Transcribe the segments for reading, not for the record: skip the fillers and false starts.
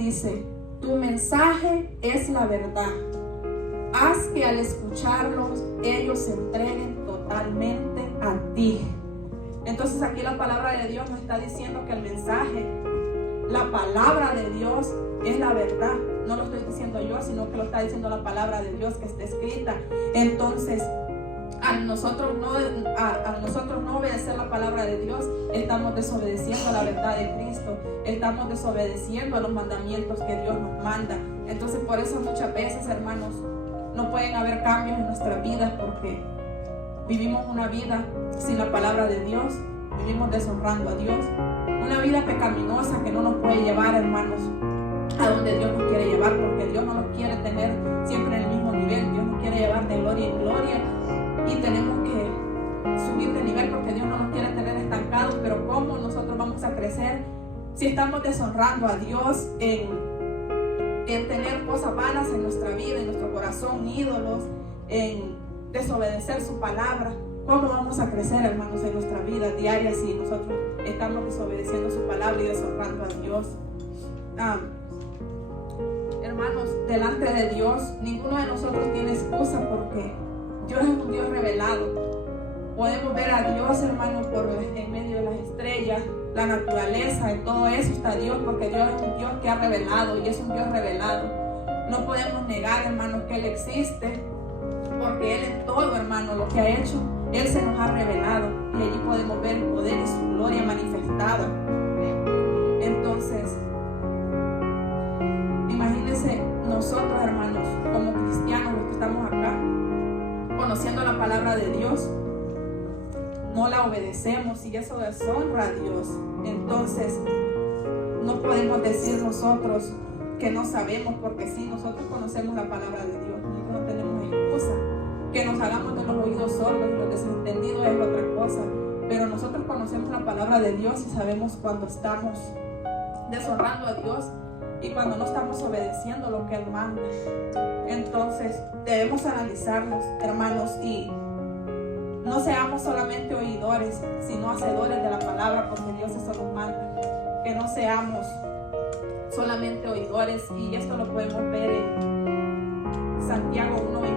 dice: tu mensaje es la verdad. Haz que al escucharlos ellos se entreguen totalmente a ti. Entonces aquí la palabra de Dios nos está diciendo que el mensaje, la palabra de Dios es la verdad. No lo estoy diciendo yo, sino que lo está diciendo la palabra de Dios que está escrita. Entonces, al nosotros no obedecer la palabra de Dios, estamos desobedeciendo a la verdad de Cristo, estamos desobedeciendo a los mandamientos que Dios nos manda. Entonces, por eso muchas veces, hermanos, no pueden haber cambios en nuestras vidas, porque vivimos una vida sin la palabra de Dios, vivimos deshonrando a Dios, una vida pecaminosa que no nos puede llevar, hermanos, a donde Dios nos quiere llevar, porque Dios no nos quiere tener siempre en el mismo nivel. Dios nos quiere llevar de gloria en gloria y tenemos que subir de nivel, porque Dios no nos quiere tener estancados. Pero ¿cómo nosotros vamos a crecer si estamos deshonrando a Dios en tener cosas vanas en nuestra vida, en nuestro corazón, ídolos, en desobedecer su palabra? ¿Cómo vamos a crecer, hermanos, en nuestra vida diaria si nosotros estamos desobedeciendo su palabra y deshonrando a Dios? Hermanos, delante de Dios, ninguno de nosotros tiene excusa, porque Dios es un Dios revelado. Podemos ver a Dios, hermanos, en medio de las estrellas, la naturaleza, en todo eso está Dios, porque Dios es un Dios que ha revelado y es un Dios revelado. No podemos negar, hermanos, que Él existe, porque Él en todo, hermano, lo que ha hecho, Él se nos ha revelado, y allí podemos ver el poder y su gloria manifestada. Entonces, imagínense nosotros, hermanos, como cristianos, los que estamos acá, conociendo la palabra de Dios, no la obedecemos, y eso deshonra a Dios. Entonces, no podemos decir nosotros que no sabemos, porque sí, nosotros conocemos la palabra de Dios, nosotros no tenemos excusa. Que nos hagamos de los oídos sordos y los desentendidos es otra cosa, pero nosotros conocemos la palabra de Dios y sabemos cuando estamos deshonrando a Dios y cuando no estamos obedeciendo lo que Él manda. Entonces debemos analizarnos, hermanos, y no seamos solamente oidores, sino hacedores de la palabra, porque Dios eso nos manda. Que no seamos solamente oidores, y esto lo podemos ver en Santiago 1:22.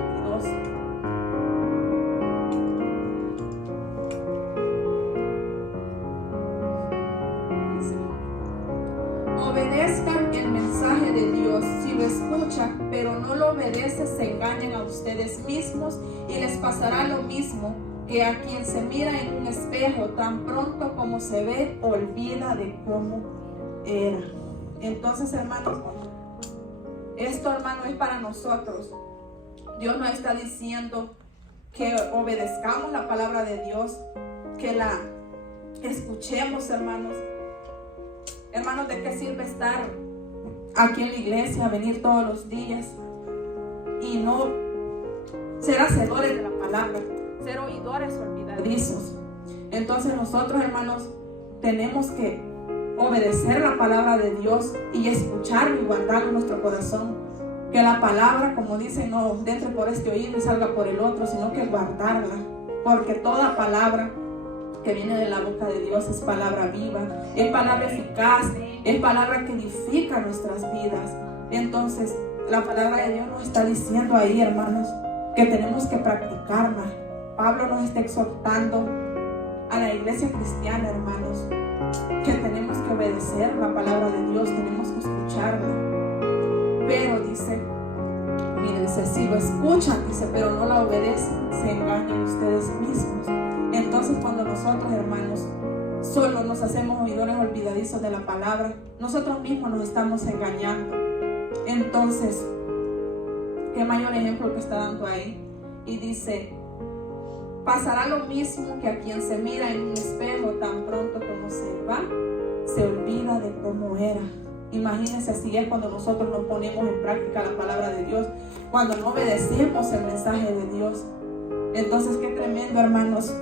Obedezcan el mensaje de Dios. Si lo escuchan pero no lo obedecen, se engañan a ustedes mismos, y les pasará lo mismo que a quien se mira en un espejo, tan pronto como se ve, olvida de cómo era. Entonces, hermanos, esto, hermano, es para nosotros. Dios nos está diciendo que obedezcamos la palabra de Dios, que la escuchemos, hermanos. Hermanos, ¿de qué sirve estar aquí en la iglesia, venir todos los días y no ser hacedores de la palabra, ser oidores olvidadizos? Entonces nosotros, hermanos, tenemos que obedecer la palabra de Dios y escucharla y guardarla en nuestro corazón. Que la palabra, como dice, no entre por este oído y salga por el otro, sino que guardarla, porque toda palabra que viene de la boca de Dios es palabra viva, es palabra eficaz, es palabra que edifica nuestras vidas. Entonces, la palabra de Dios nos está diciendo ahí, hermanos, que tenemos que practicarla. Pablo nos está exhortando a la iglesia cristiana, hermanos, que tenemos que obedecer la palabra de Dios, tenemos que escucharla. Pero dice, si lo escuchan, dice, pero no la obedecen, se engañan ustedes mismos. Entonces, cuando nosotros, hermanos, solo nos hacemos oidores olvidadizos de la palabra, nosotros mismos nos estamos engañando. Entonces, qué mayor ejemplo que está dando ahí. Y dice, pasará lo mismo que a quien se mira en un espejo, tan pronto como se va, se olvida de cómo era. Imagínense, así es cuando nosotros no ponemos en práctica la palabra de Dios, cuando no obedecemos el mensaje de Dios. Entonces, qué tremendo, hermanos,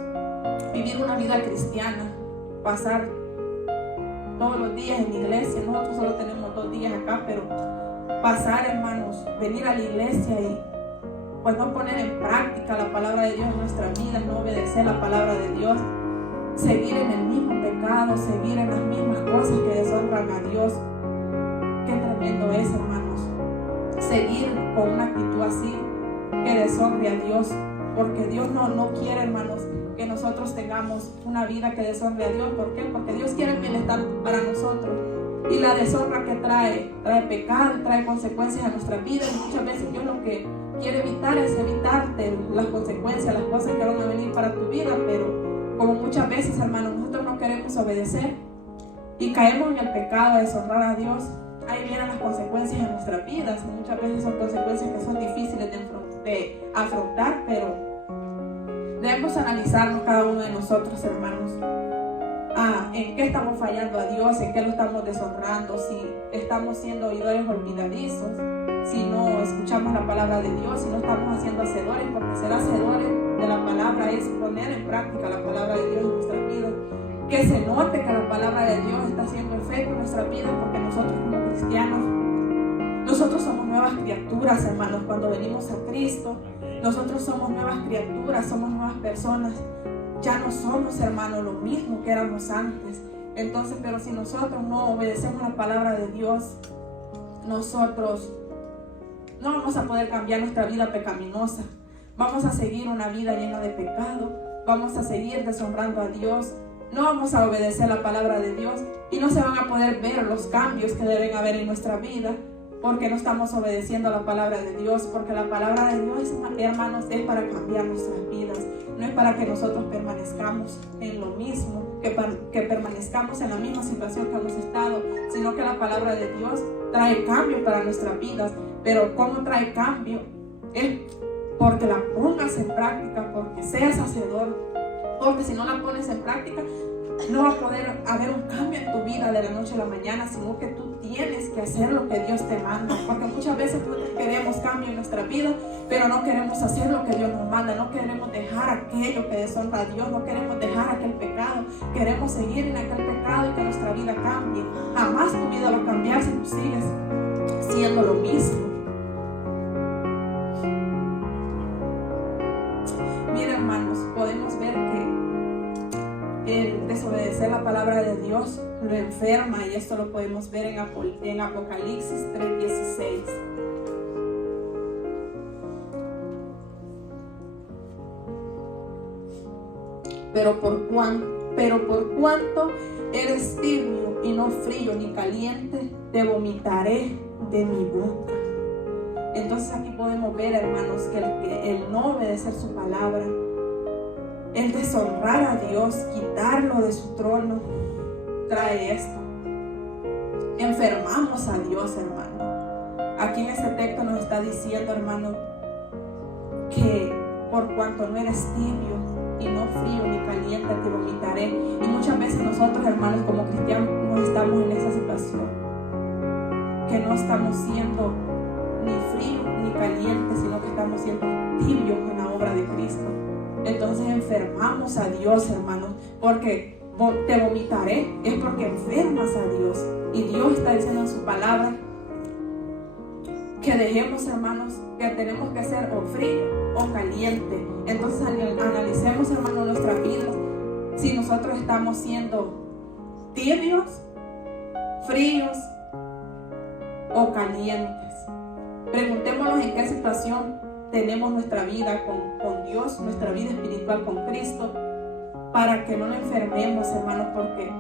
vivir una vida cristiana, pasar todos los días en la iglesia. Nosotros solo tenemos 2 días acá, pero pasar, hermanos, venir a la iglesia y pues no poner en práctica la palabra de Dios en nuestra vida, no obedecer la palabra de Dios, seguir en el mismo pecado, seguir en las mismas cosas que deshonran a Dios. Qué tremendo. tremendo es, hermanos, seguir con una actitud así que deshonre a Dios, porque Dios no quiere, hermanos, que nosotros tengamos una vida que deshonre a Dios. ¿Por qué? Porque Dios quiere el bienestar para nosotros, y la deshonra que trae pecado, trae consecuencias a nuestra vida, y muchas veces Dios lo que quiere evitar es evitarte las consecuencias, las cosas que van a venir para tu vida. Pero como muchas veces, hermanos, nosotros no queremos obedecer y caemos en el pecado de deshonrar a Dios, ahí vienen las consecuencias en nuestras vidas. Muchas veces son consecuencias que son difíciles de afrontar, pero debemos analizarnos cada uno de nosotros, hermanos, en qué estamos fallando a Dios, en qué lo estamos deshonrando, si estamos siendo oidores olvidadizos, si no escuchamos la palabra de Dios, si no estamos haciendo hacedores, porque ser hacedores de la palabra es poner en práctica la palabra de Dios en nuestra vida. Que se note que la palabra de Dios está haciendo efecto en nuestra vida, porque nosotros como cristianos, nosotros somos nuevas criaturas, hermanos. Cuando venimos a Cristo, nosotros somos nuevas criaturas, somos nuevas personas. Ya no somos, hermanos, lo mismo que éramos antes. Entonces, pero si nosotros no obedecemos la palabra de Dios, nosotros no vamos a poder cambiar nuestra vida pecaminosa. Vamos a seguir una vida llena de pecado, vamos a seguir deshonrando a Dios, no vamos a obedecer la palabra de Dios, y no se van a poder ver los cambios que deben haber en nuestra vida, porque no estamos obedeciendo la palabra de Dios. Porque la palabra de Dios, hermanos, es para cambiar nuestras vidas, no es para que nosotros permanezcamos en lo mismo, que permanezcamos en la misma situación que hemos estado, sino que la palabra de Dios trae cambio para nuestras vidas. Pero ¿cómo trae cambio? Es porque la pongas en práctica, porque seas hacedor, porque si no la pones en práctica, no va a poder haber un cambio en tu vida de la noche a la mañana, sino que tú tienes que hacer lo que Dios te manda. Porque muchas veces queremos cambio en nuestra vida, pero no queremos hacer lo que Dios nos manda, no queremos dejar aquello que deshonra a Dios, no queremos dejar aquel pecado, queremos seguir en aquel pecado y que nuestra vida cambie. Jamás tu vida va a cambiar si tú sigues siendo lo mismo. Mira, hermanos, podemos ver que el desobedecer la palabra de Dios lo enferma, y esto lo podemos ver en Apocalipsis 3:16. Pero por cuanto eres tibio y no frío ni caliente, te vomitaré de mi boca. Entonces aquí podemos ver, hermanos, que el no obedecer su palabra, el deshonrar a Dios, quitarlo de su trono, trae esto. Enfermamos a Dios, hermano. Aquí en este texto nos está diciendo, hermano, que por cuanto no eres tibio y no frío ni caliente, te vomitaré. Y muchas veces nosotros, hermanos, como cristianos, no estamos en esa situación, que no estamos siendo ni frío ni caliente, sino que estamos siendo tibios en la obra de Cristo. Entonces enfermamos a Dios, hermanos, porque te vomitaré, es porque enfermas a Dios. Y Dios está diciendo en su palabra que dejemos, hermanos, que tenemos que ser o frío o caliente. Entonces analicemos, hermanos, nuestras vidas, si nosotros estamos siendo tibios, fríos o calientes. Preguntémonos en qué situación tenemos nuestra vida con Dios, nuestra vida espiritual con Cristo, para que no nos enfermemos, hermanos, porque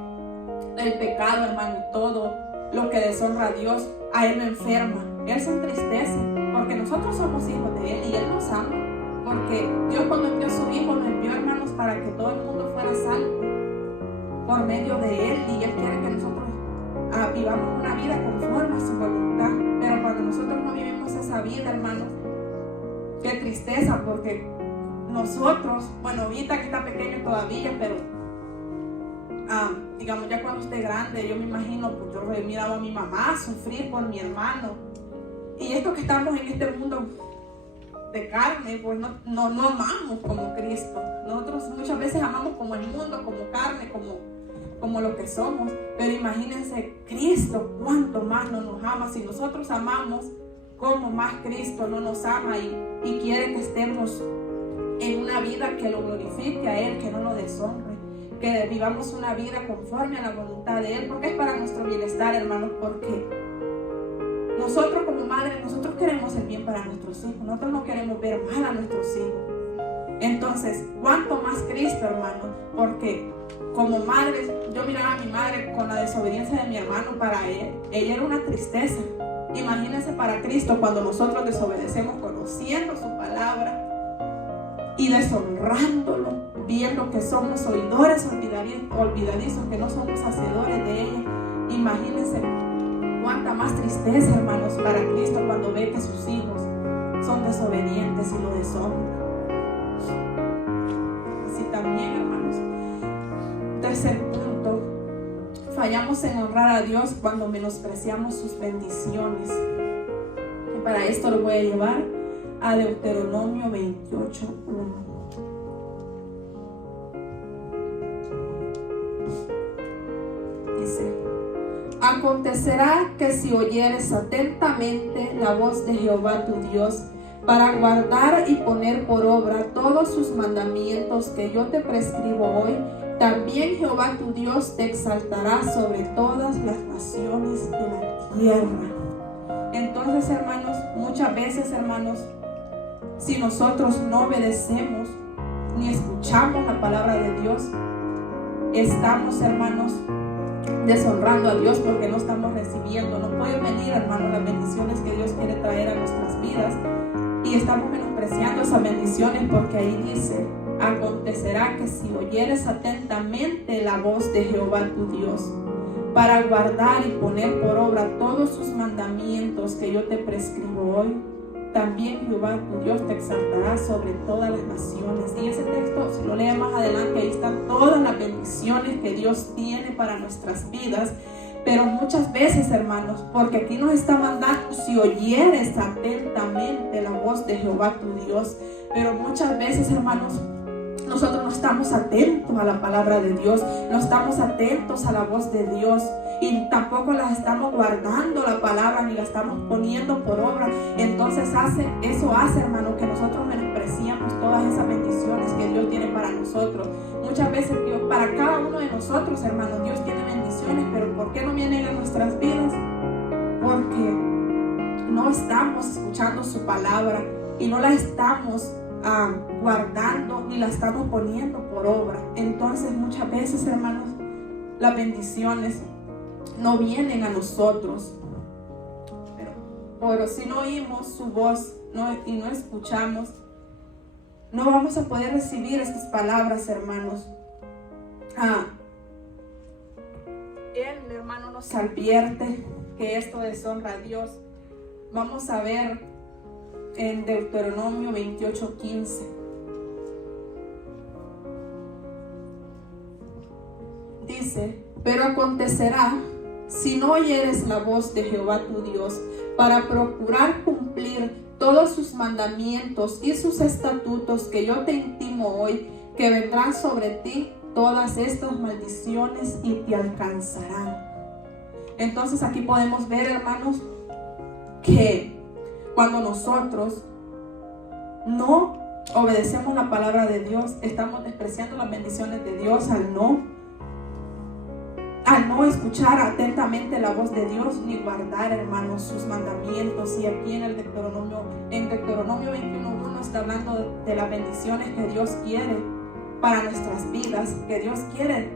el pecado, hermano, y todo lo que deshonra a Dios, a Él lo enferma, Él se entristece, porque nosotros somos hijos de Él y Él nos ama, porque Dios cuando envió a su Hijo, lo envió, hermanos, para que todo el mundo fuera salvo por medio de Él, y Él quiere que nosotros vivamos una vida conforme a su voluntad. Pero cuando nosotros no vivimos esa vida, hermanos, qué tristeza, porque nosotros, bueno, ahorita que está pequeño todavía, pero digamos ya cuando esté grande, yo me imagino, pues yo he mirado a mi mamá sufrir por mi hermano, y esto que estamos en este mundo de carne, pues no amamos como Cristo. Nosotros muchas veces amamos como el mundo, como carne, como lo que somos, pero imagínense Cristo cuánto más no nos ama. Si nosotros amamos, como más Cristo no nos ama y quiere que estemos en una vida que lo glorifique a Él, que no lo deshonre, que vivamos una vida conforme a la voluntad de Él, porque es para nuestro bienestar, hermanos, porque nosotros como madres, nosotros queremos el bien para nuestros hijos, nosotros no queremos ver mal a nuestros hijos. Entonces, ¿cuánto más Cristo, hermano? Porque como madres, yo miraba a mi madre con la desobediencia de mi hermano. Para ella era una tristeza. Imagínense para Cristo cuando nosotros desobedecemos conociendo su palabra y deshonrándolo, viendo que somos oidores olvidadizos, que no somos hacedores de ella. Imagínense cuánta más tristeza, hermanos, para Cristo cuando ve que sus hijos son desobedientes y lo deshonran. Así también, hermanos. Tercer punto, fallamos en honrar a Dios cuando menospreciamos sus bendiciones. Y para esto lo voy a llevar a Deuteronomio 28:1. Dice: acontecerá que si oyeres atentamente la voz de Jehová tu Dios, para guardar y poner por obra todos sus mandamientos que yo te prescribo hoy, también Jehová tu Dios te exaltará sobre todas las naciones de la tierra. Entonces, hermanos, muchas veces, hermanos, si nosotros no obedecemos ni escuchamos la palabra de Dios, estamos, hermanos, deshonrando a Dios porque no estamos recibiendo. No pueden venir, hermanos, las bendiciones que Dios quiere traer a nuestras vidas y estamos menospreciando esas bendiciones, porque ahí dice: acontecerá que si oyeres atentamente la voz de Jehová tu Dios, para guardar y poner por obra todos sus mandamientos que yo te prescribo hoy, también Jehová tu Dios te exaltará sobre todas las naciones. Y ese texto, si lo lees más adelante, ahí están todas las bendiciones que Dios tiene para nuestras vidas. Pero muchas veces, hermanos, porque aquí nos está mandando si oyeres atentamente la voz de Jehová tu Dios, pero muchas veces, hermanos, nosotros no estamos atentos a la palabra de Dios, no estamos atentos a la voz de Dios y tampoco la estamos guardando la palabra ni la estamos poniendo por obra. Entonces eso hace, hermano, que nosotros menospreciamos todas esas bendiciones que Dios tiene para nosotros. Muchas veces Dios, para cada uno de nosotros, hermanos, Dios tiene bendiciones, pero ¿por qué no vienen a nuestras vidas? Porque no estamos escuchando su palabra y no la estamos guardando ni la estamos poniendo por obra. Entonces muchas veces, hermanos, las bendiciones no vienen a nosotros, pero si no oímos su voz y no escuchamos, no vamos a poder recibir estas palabras, hermanos. Él, hermano, nos advierte que esto deshonra a Dios. Vamos a ver en Deuteronomio 28:15. Dice: pero acontecerá, si no oyeres la voz de Jehová tu Dios, para procurar cumplir todos sus mandamientos y sus estatutos que yo te intimo hoy, que vendrán sobre ti todas estas maldiciones y te alcanzarán. Entonces aquí podemos ver, hermanos, que cuando nosotros no obedecemos la palabra de Dios, estamos despreciando las bendiciones de Dios al no escuchar atentamente la voz de Dios ni guardar, hermanos, sus mandamientos. Y aquí en Deuteronomio 21:1 está hablando de las bendiciones que Dios quiere para nuestras vidas, que Dios quiere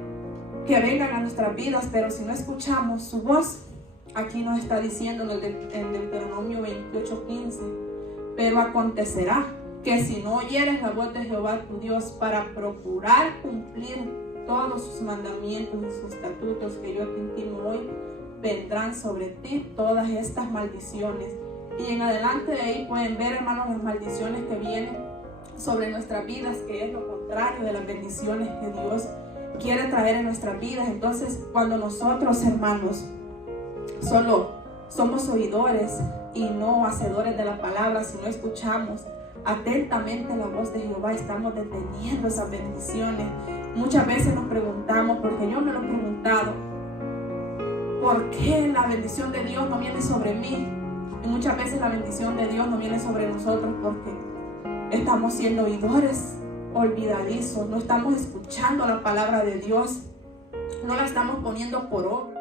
que vengan a nuestras vidas, pero si no escuchamos su voz, aquí nos está diciendo en Deuteronomio 28:15: pero acontecerá que si no oyeres la voz de Jehová tu Dios para procurar cumplir todos sus mandamientos y sus estatutos que yo te intimo hoy, vendrán sobre ti todas estas maldiciones. Y en adelante de ahí pueden ver, hermanos, las maldiciones que vienen sobre nuestras vidas, que es lo contrario de las bendiciones que Dios quiere traer en nuestras vidas. Entonces, cuando nosotros, hermanos, solo somos oidores y no hacedores de la palabra, si no escuchamos atentamente la voz de Jehová, estamos deteniendo esas bendiciones. Muchas veces nos preguntamos, porque yo me lo he preguntado, ¿por qué la bendición de Dios no viene sobre mí? Y muchas veces la bendición de Dios no viene sobre nosotros porque estamos siendo oidores olvidadizos, no estamos escuchando la palabra de Dios, no la estamos poniendo por obra.